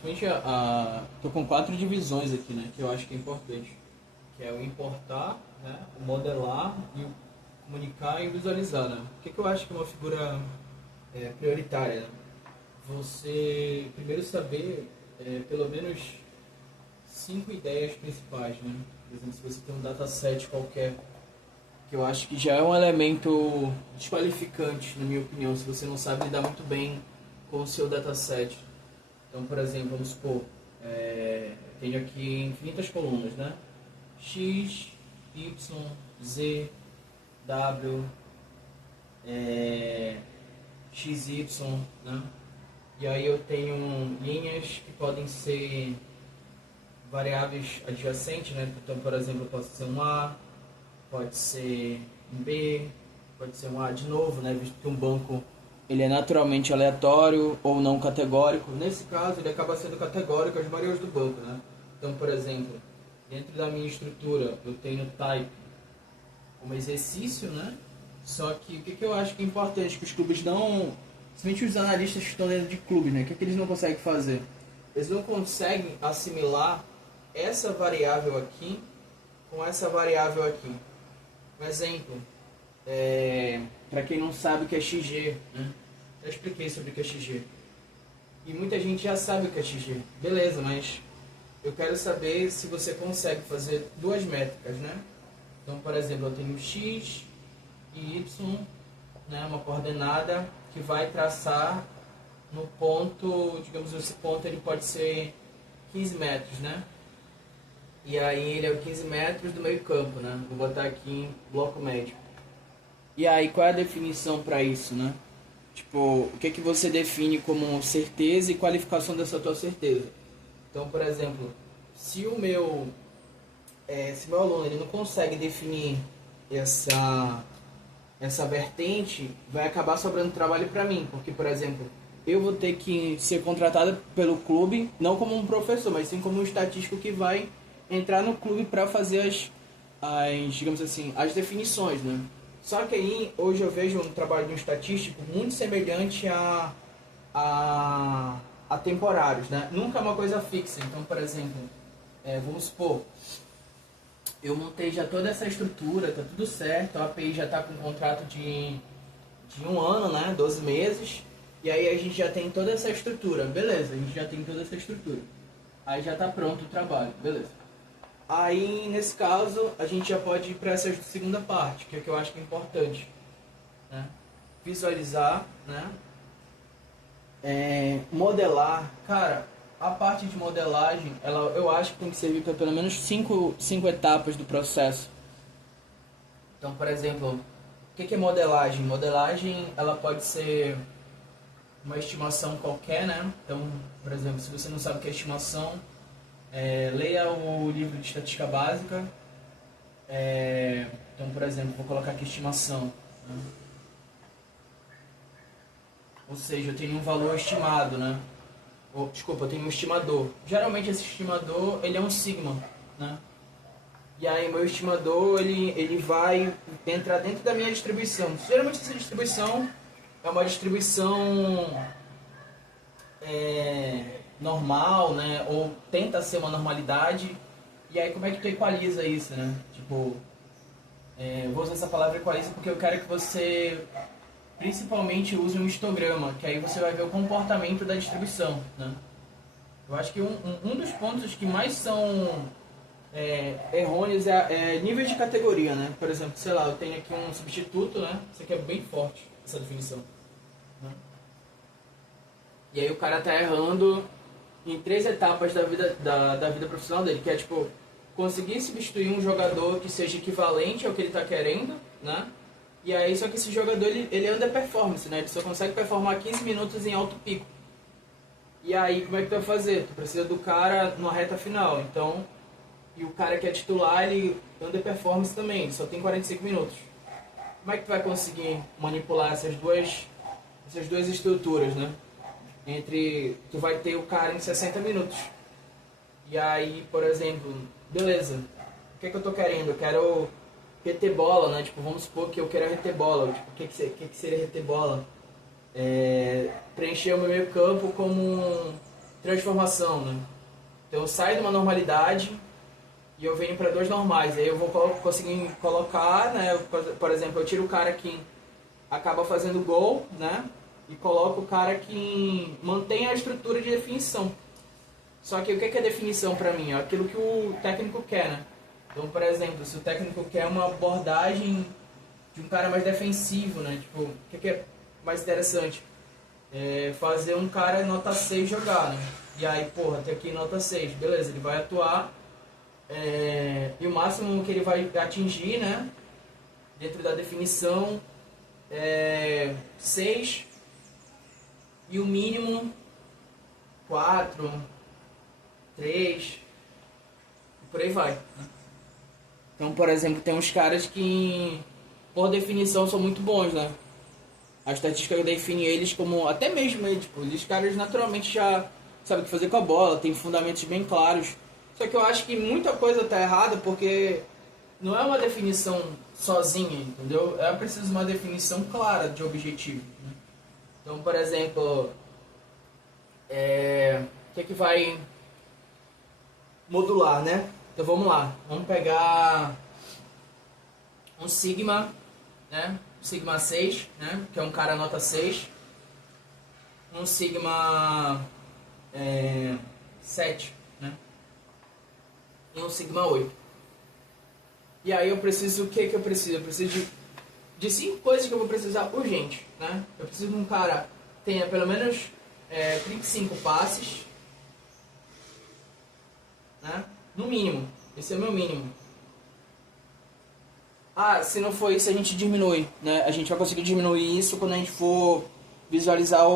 principalmente tô com 4 divisões aqui, né, que eu acho que é importante, que é o importar, né, o modelar e o comunicar e visualizar, né. O que eu acho que é uma figura prioritária, né? Você primeiro saber pelo menos 5 ideias principais, né. Por exemplo, se você tem um dataset qualquer, que eu acho que já é um elemento desqualificante, na minha opinião, se você não sabe lidar muito bem com o seu dataset. Então, por exemplo, vamos supor, tenho aqui infinitas colunas, né? X, Y, Z, W, XY, né? E aí eu tenho linhas que podem ser variáveis adjacentes, né? Então, por exemplo, pode ser um A, pode ser um B, pode ser um A de novo, né? Visto que um banco ele é naturalmente aleatório ou não categórico. Nesse caso, ele acaba sendo categórico as maioria do banco, né? Então, por exemplo, dentro da minha estrutura, eu tenho type como exercício, né? Só que o que eu acho que é importante, que os clubes não... Principalmente os analistas que estão dentro de clubes, né? O que eles não conseguem fazer? Eles não conseguem assimilar essa variável aqui com essa variável aqui. Um exemplo, para quem não sabe o que é XG, né? Eu expliquei sobre o que é XG. E muita gente já sabe o que é XG. Beleza, mas eu quero saber se você consegue fazer duas métricas, né? Então, por exemplo, eu tenho X e Y, né? Uma coordenada que vai traçar no ponto, digamos, esse ponto ele pode ser 15 metros, né? E aí ele é 15 metros do meio campo, né? Vou botar aqui em bloco médio. E aí qual é a definição para isso, né? Tipo, o que que você define como certeza e qualificação dessa tua certeza? Então, por exemplo, se o se meu aluno ele não consegue definir essa vertente, vai acabar sobrando trabalho para mim, porque, por exemplo, eu vou ter que ser contratado pelo clube, não como um professor, mas sim como um estatístico que vai entrar no clube para fazer digamos assim, as definições, né? Só que aí, hoje eu vejo um trabalho de um estatístico muito semelhante a temporários, né? Nunca é uma coisa fixa. Então, por exemplo, vamos supor, eu montei já toda essa estrutura, tá tudo certo, a API já está com um contrato de um ano, né? 12 meses. E aí a gente já tem toda essa estrutura. Beleza, a gente já tem toda essa estrutura. Aí já está pronto o trabalho, beleza. Aí, nesse caso, a gente já pode ir para essa segunda parte, que é o que eu acho que é importante, né? Visualizar, né? Modelar. Cara, a parte de modelagem, eu acho que tem que servir para pelo menos cinco etapas do processo. Então, por exemplo, o que é modelagem? Modelagem, ela pode ser uma estimação qualquer, né? Então, por exemplo, se você não sabe o que é estimação, leia o livro de estatística básica. Então, por exemplo, vou colocar aqui estimação, né? Ou seja, eu tenho um valor estimado, né? Desculpa, eu tenho um estimador. Geralmente esse estimador ele é um sigma, né? E aí meu estimador ele vai entrar dentro da minha distribuição. Geralmente essa distribuição é uma distribuição normal, né? Ou tenta ser uma normalidade. E aí como é que tu equaliza isso, né? Tipo, vou usar essa palavra equaliza porque eu quero que você principalmente use um histograma, que aí você vai ver o comportamento da distribuição, né? Eu acho que um dos pontos que mais são errôneos é nível de categoria, né? Por exemplo, sei lá, eu tenho aqui um substituto, né? Isso aqui é bem forte, essa definição, né? E aí o cara tá errando em 3 etapas da vida profissional dele, que é tipo, conseguir substituir um jogador que seja equivalente ao que ele tá querendo, né? E aí, só que esse jogador, ele anda performance, né? Ele só consegue performar 15 minutos em alto pico. E aí, como é que tu vai fazer? Tu precisa do cara numa reta final. Então, e o cara que é titular, ele anda performance também. Ele só tem 45 minutos. Como é que tu vai conseguir manipular essas duas estruturas, né? Tu vai ter o cara em 60 minutos. E aí, por exemplo, beleza. O que eu tô querendo? Eu quero reter bola, né? Tipo, vamos supor que eu quero reter bola. Tipo, o que seria reter bola? Preencher o meu meio campo como transformação, né? Então eu saio de uma normalidade e eu venho para dois normais. Aí eu vou conseguir colocar, né? Por exemplo, eu tiro o cara que acaba fazendo gol, né? E coloco o cara que mantém a estrutura de definição. Só que o que é definição para mim? É aquilo que o técnico quer, né? Então, por exemplo, se o técnico quer uma abordagem de um cara mais defensivo, né? Tipo, o que é mais interessante? É fazer um cara nota 6 jogar, né? E aí, porra, tem aqui nota 6, beleza, ele vai atuar e o máximo que ele vai atingir, né? Dentro da definição é 6 e o mínimo 4, 3 e por aí vai, né? Então, por exemplo, tem uns caras que, por definição, são muito bons, né? A estatística define eles como, até mesmo eles, tipo, os caras naturalmente já sabem o que fazer com a bola, tem fundamentos bem claros. Só que eu acho que muita coisa tá errada porque não é uma definição sozinha, entendeu? É preciso uma definição clara de objetivo, né? Então, por exemplo, o que é que vai modular, né? Então vamos lá, vamos pegar um sigma, né? Sigma 6, né? Que é um cara nota 6. Um sigma 7, né? E um sigma 8. E aí eu preciso, o que eu preciso? Eu preciso de 5 coisas que eu vou precisar urgente, né? Eu preciso de um cara que tenha pelo menos 35 passes, né? No mínimo, esse é o meu mínimo. Ah, se não for isso a gente diminui, né? A gente vai conseguir diminuir isso quando a gente for visualizar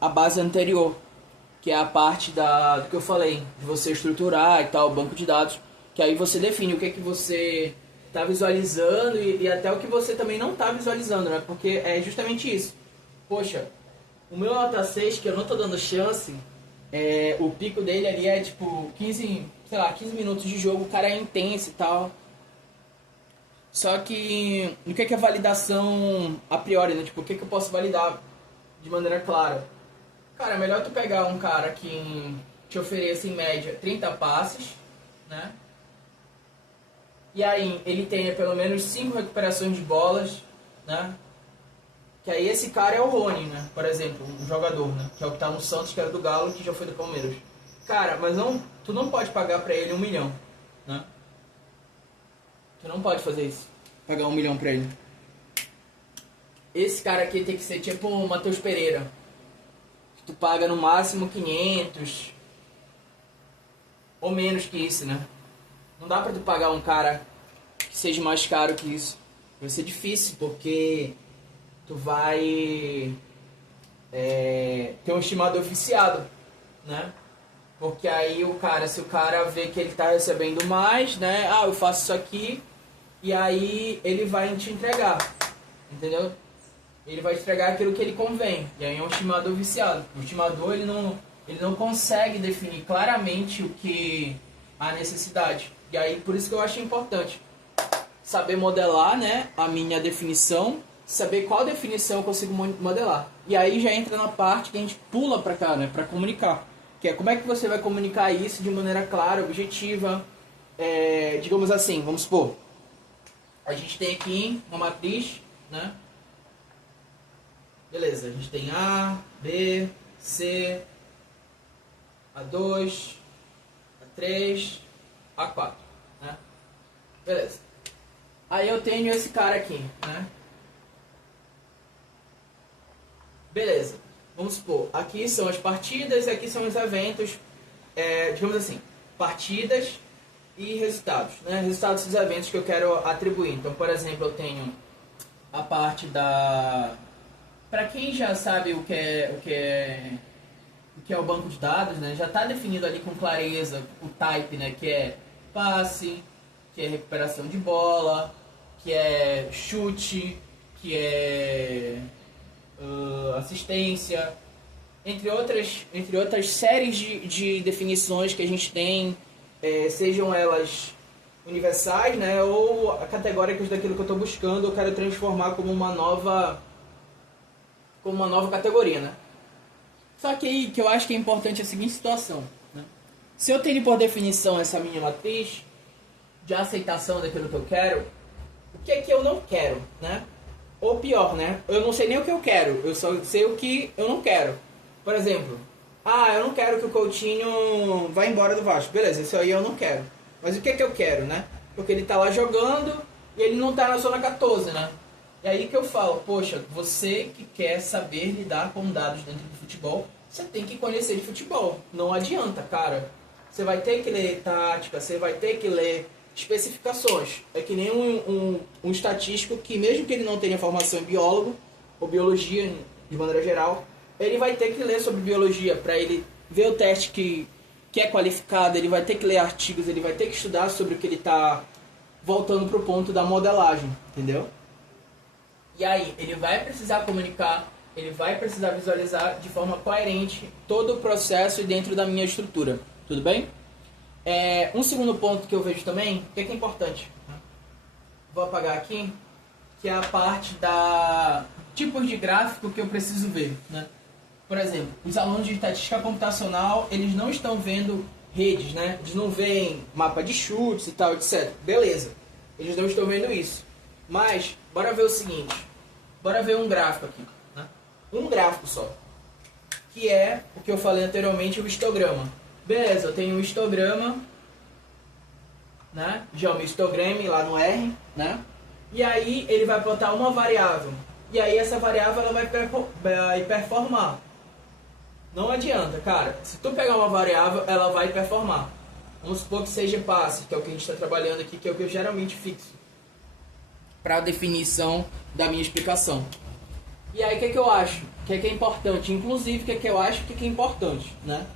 a base anterior, que é a parte do que eu falei, de você estruturar e tal, banco de dados, que aí você define o que é que você está visualizando e até o que você também não está visualizando, né? Porque é justamente isso. Poxa, o meu nota 6, que eu não estou dando chance, o pico dele ali é tipo 15 minutos de jogo, o cara é intenso e tal. Só que o que é validação a priori, né? Tipo, o que eu posso validar de maneira clara? Cara, é melhor tu pegar um cara que te ofereça em média 30 passes, né? E aí ele tenha pelo menos 5 recuperações de bolas, né? Que aí esse cara é o Rony, né? Por exemplo, um jogador, né? Que é o que tá no Santos, que era do Galo, que já foi do Palmeiras. Cara, mas tu não pode pagar pra ele 1 milhão, né? Tu não pode fazer isso. Pagar 1 milhão pra ele. Esse cara aqui tem que ser tipo o Matheus Pereira. Tu paga no máximo 500. Ou menos que isso, né? Não dá pra tu pagar um cara que seja mais caro que isso. Vai ser difícil, porque tu vai ter um estimador viciado, né? Porque aí se o cara vê que ele tá recebendo mais, né? Ah, eu faço isso aqui, e aí ele vai te entregar, entendeu? Ele vai te entregar aquilo que ele convém, e aí é um estimador viciado. O estimador, ele não consegue definir claramente o que a necessidade. E aí, por isso que eu acho importante saber modelar, né, a minha definição, saber qual definição eu consigo modelar. E aí já entra na parte que a gente pula pra cá, né, pra comunicar. Que é como é que você vai comunicar isso de maneira clara, objetiva, digamos assim, vamos supor. A gente tem aqui uma matriz, né? Beleza, a gente tem A, B, C, A2, A3, A4, né? Beleza. Aí eu tenho esse cara aqui, né? Beleza. Vamos supor, aqui são as partidas e aqui são os eventos, digamos assim, partidas e resultados, né? Resultados dos eventos que eu quero atribuir. Então, por exemplo, eu tenho a parte da... Para quem já sabe o que é o banco de dados, né? Já está definido ali com clareza o type, né? Que é passe, que é recuperação de bola, que é chute, que é assistência, entre outras séries de definições que a gente tem, sejam elas universais, né, ou categóricas daquilo que eu estou buscando, eu quero transformar como uma nova categoria, né? Só que aí que eu acho que é importante a seguinte situação, né? Se eu tenho por definição essa minha matriz de aceitação daquilo que eu quero, o que é que eu não quero, né? Ou pior, né? Eu não sei nem o que eu quero, eu só sei o que eu não quero. Por exemplo, eu não quero que o Coutinho vá embora do Vasco. Beleza, isso aí eu não quero. Mas o que é que eu quero, né? Porque ele tá lá jogando e ele não tá na zona 14, né? É aí que eu falo, poxa, você que quer saber lidar com dados dentro do futebol, você tem que conhecer de futebol. Não adianta, cara. Você vai ter que ler tática, você vai ter que ler especificações. É que nem um estatístico que, mesmo que ele não tenha formação em biólogo ou biologia de maneira geral, ele vai ter que ler sobre biologia para ele ver o teste que é qualificado, ele vai ter que ler artigos, ele vai ter que estudar sobre o que ele está voltando para o ponto da modelagem, entendeu? E aí, ele vai precisar comunicar, ele vai precisar visualizar de forma coerente todo o processo dentro da minha estrutura, tudo bem? Um segundo ponto que eu vejo também, que é importante, né? Vou apagar aqui, que é a parte da tipos de gráfico que eu preciso ver, né? Por exemplo, os alunos de estatística computacional, eles não estão vendo redes, né? Eles não veem mapa de chutes e tal, etc. Beleza, eles não estão vendo isso. Mas, bora ver o seguinte, bora ver um gráfico aqui, né? Um gráfico só, que é o que eu falei anteriormente, o histograma. Beleza, eu tenho um histograma, né? Já o meu histograma lá no R, né? E aí ele vai botar uma variável. E aí essa variável ela vai performar. Não adianta, cara. Se tu pegar uma variável, ela vai performar. Vamos supor que seja passe, que é o que a gente está trabalhando aqui, que é o que eu geralmente fixo para a definição da minha explicação. E aí o que eu acho? O que é importante? Inclusive, o que eu acho que é importante, né?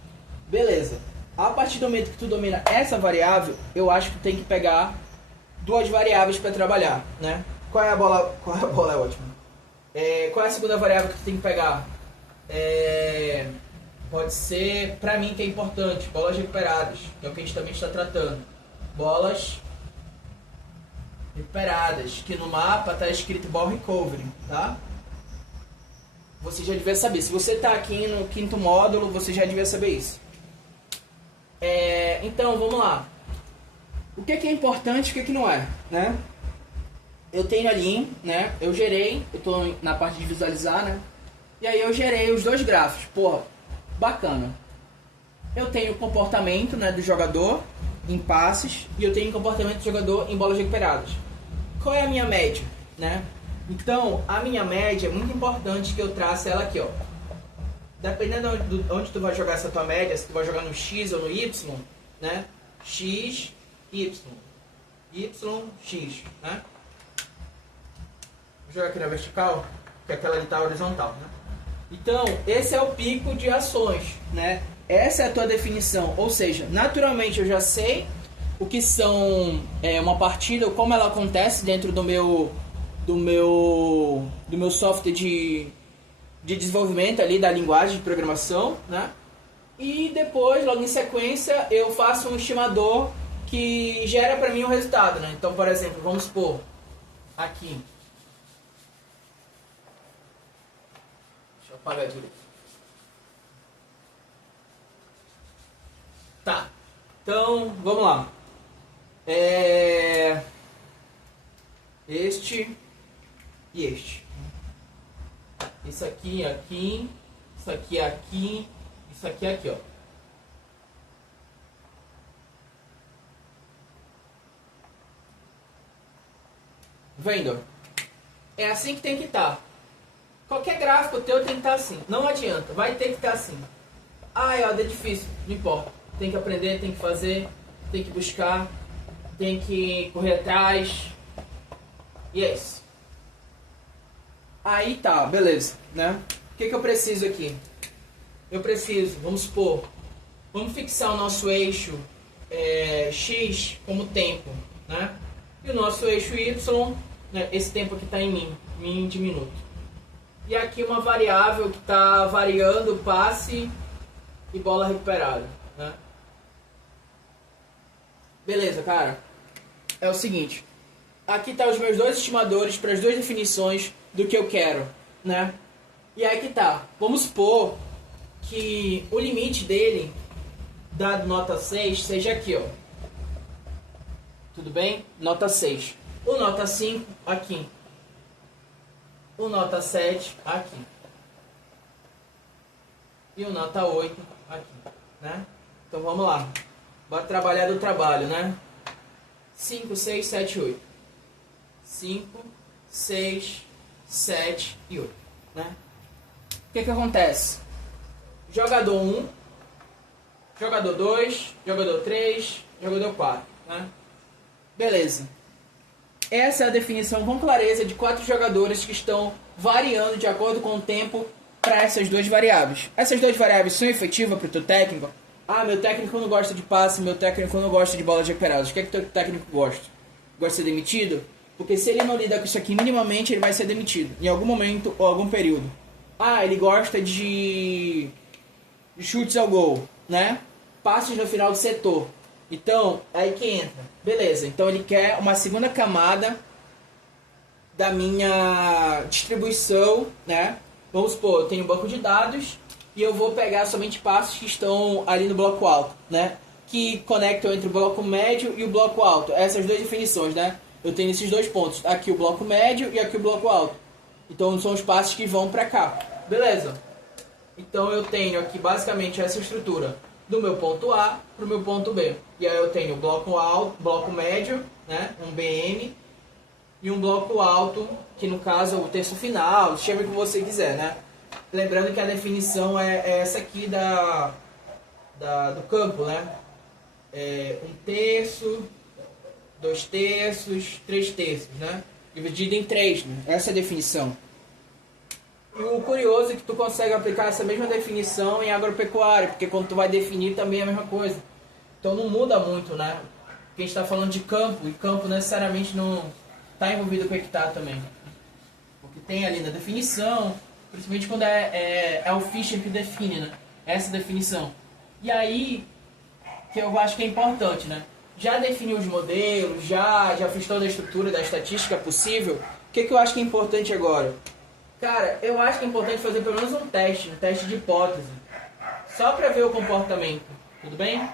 Beleza. A partir do momento que tu domina essa variável, eu acho que tem que pegar duas variáveis para trabalhar, né? Qual é a bola? Qual é a bola? É ótimo. Qual é a segunda variável que tu tem que pegar? Pode ser, pra mim que é importante, bolas recuperadas, que é o que a gente também está tratando. Bolas recuperadas, que no mapa está escrito ball recovery, tá? Você já devia saber. Se você está aqui no quinto módulo, você já devia saber isso. Então, vamos lá. O que é importante e o que não é, né? Eu tenho ali, né? Eu gerei, eu estou na parte de visualizar, né? E aí eu gerei os dois gráficos. Porra, bacana. Eu tenho o comportamento, né, do jogador em passes e eu tenho o comportamento do jogador em bolas recuperadas. Qual é a minha média, né? Então, a minha média é muito importante que eu trace ela aqui, ó. Dependendo de onde tu vai jogar essa tua média, se tu vai jogar no X ou no Y, né? X, Y, Y, X, né? Vou jogar aqui na vertical, que aquela ali tá horizontal, né? Então, esse é o pico de ações, né? Essa é a tua definição, ou seja, naturalmente eu já sei o que são uma partida, como ela acontece dentro do meu software de desenvolvimento ali da linguagem de programação, né? E depois, logo em sequência, eu faço um estimador que gera para mim o resultado, né? Então, por exemplo, vamos supor aqui. Deixa eu apagar aqui. Tá. Então, vamos lá. Este e este. Isso aqui, aqui. Isso aqui, aqui. Isso aqui, aqui, ó. Vendo? É assim que tem que estar. Qualquer gráfico teu tem que estar assim. Não adianta, vai ter que estar assim. É difícil, não importa. Tem que aprender, tem que fazer, tem que buscar, tem que correr atrás. E é isso. Aí tá, beleza, né? O que eu preciso aqui? Eu preciso, vamos supor, vamos fixar o nosso eixo X como tempo, né? E o nosso eixo Y, né, esse tempo aqui está em min de minuto. E aqui uma variável que está variando passe e bola recuperada, né? Beleza, cara. É o seguinte. Aqui tá os meus dois estimadores para as duas definições do que eu quero, né? E aí que tá. Vamos supor que o limite dele, dado nota 6, seja aqui, ó. Tudo bem? Nota 6. O nota 5, aqui. O nota 7, aqui. E o nota 8, aqui, né? Então vamos lá. Bora trabalhar do trabalho, né? 5, 6, 7, 8. 5, 6, 7 e 8, né? O que acontece? Jogador 1, jogador 2, jogador 3, jogador 4, né? Beleza. Essa é a definição com clareza de 4 jogadores que estão variando de acordo com o tempo para essas duas variáveis. Essas duas variáveis são efetivas para o teu técnico? Ah, meu técnico não gosta de passe, meu técnico não gosta de bolas recuperadas. O que é que teu técnico gosta? Gosta de ser demitido? Porque se ele não lidar com isso aqui minimamente, ele vai ser demitido. Em algum momento ou algum período. Ah, ele gosta de chutes ao gol, né? Passes no final do setor. Então, aí que entra. Beleza, então ele quer uma segunda camada da minha distribuição, né? Vamos supor, eu tenho um banco de dados e eu vou pegar somente passos que estão ali no bloco alto, né? Que conectam entre o bloco médio e o bloco alto. Essas duas definições, né? Eu tenho esses dois pontos. Aqui o bloco médio e aqui o bloco alto. Então são os passos que vão pra cá. Beleza. Então eu tenho aqui basicamente essa estrutura do meu ponto A para o meu ponto B. E aí eu tenho bloco alto, bloco médio, né? Um BM. E um bloco alto, que no caso é o terço final, chame o que você quiser, né? Lembrando que a definição é essa aqui do campo, né? Um terço, 2 terços, 3 terços, né? Dividido em 3, né? Essa é a definição. E o curioso é que tu consegue aplicar essa mesma definição em agropecuária, porque quando tu vai definir também é a mesma coisa. Então não muda muito, né? Porque a gente está falando de campo, e campo necessariamente não está envolvido com hectare também. Porque tem ali na definição, principalmente quando é o Fischer que define, né? Essa definição. E aí, que eu acho que é importante, né? Já defini os modelos, já fiz toda a estrutura da estatística possível. O que eu acho que é importante agora? Cara, eu acho que é importante fazer pelo menos um teste de hipótese. Só para ver o comportamento. Tudo bem?